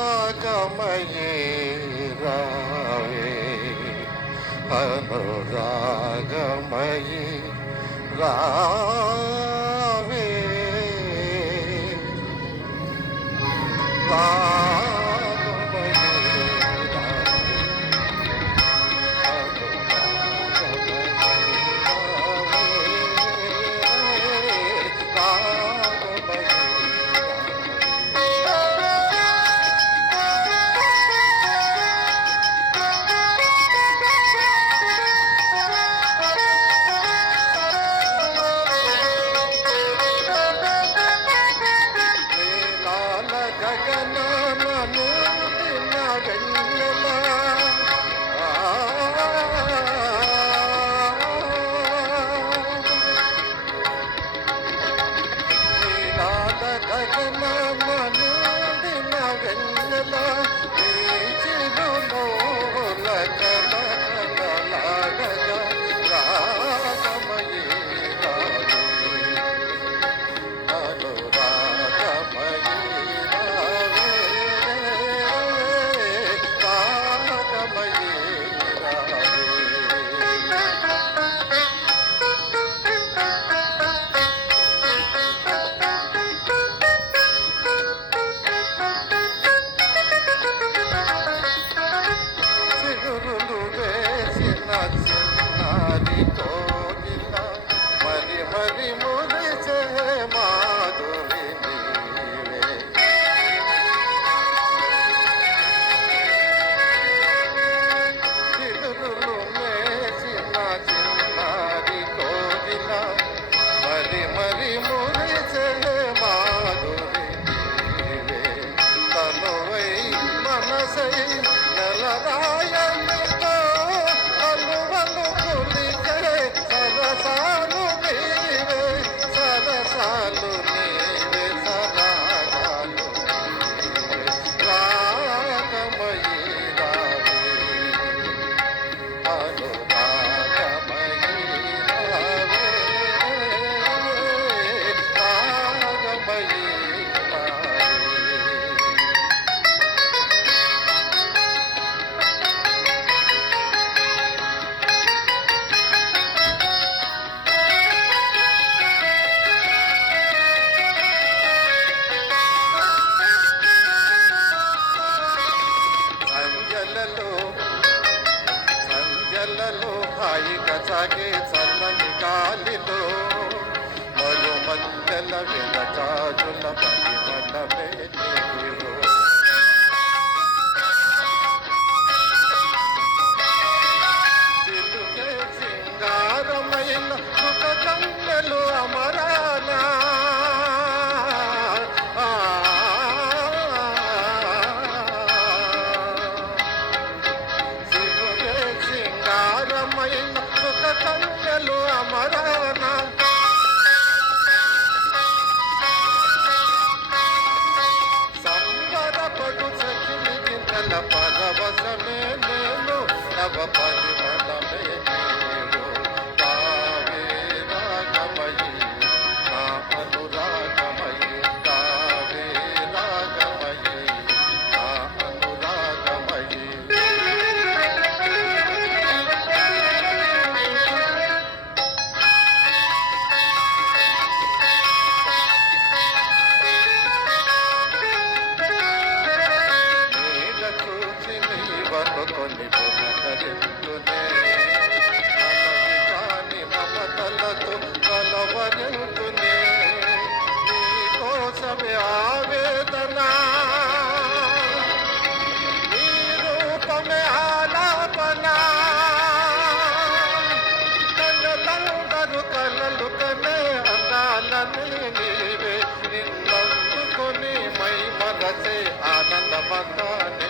రాగమయీ రావే అనురాగమయీ రావే మరి మరి మురిసే మాధురి నీవే చిరులు మేసిన చిన్నారి కోగిల మరి మరి మురిసే మాధురి నీవే తనువై మనసై నెలరాయనితో అలువలు కులిసే సరసాలు నీవే సరసాలు నీవే సరాగాలు నీవే రాగమయీ రావే అనురాగమయీ రావే రాగమయీ రావే. సంజలలో హాయిగా సాగే చల్లని గాలిలో మరో మధ్యల విలచాజుల పరిమళమే నీరు చిలుకే సింగారమైన సుఖ కన్నెలు అమరానా కన్నెలు అమరాన సంబరపడు సఖిని గిన్నెల పరవశమే నేను నవ పరిమళమే నేను రావే రాగమయీ నా అనురాగమయీ రావే రాగమయీ నా అనురాగమయీ. కొన్ని పులకరించునే అలవి కాని మమతలతో కలవరించునే నీ కోసమే ఆవేదన నీ రూపమే ఆలాపన కళ్ళందరూ కలలు కనే అందాలని నీవే నిన్నందుకొని మై మనసే ఆనందమగానే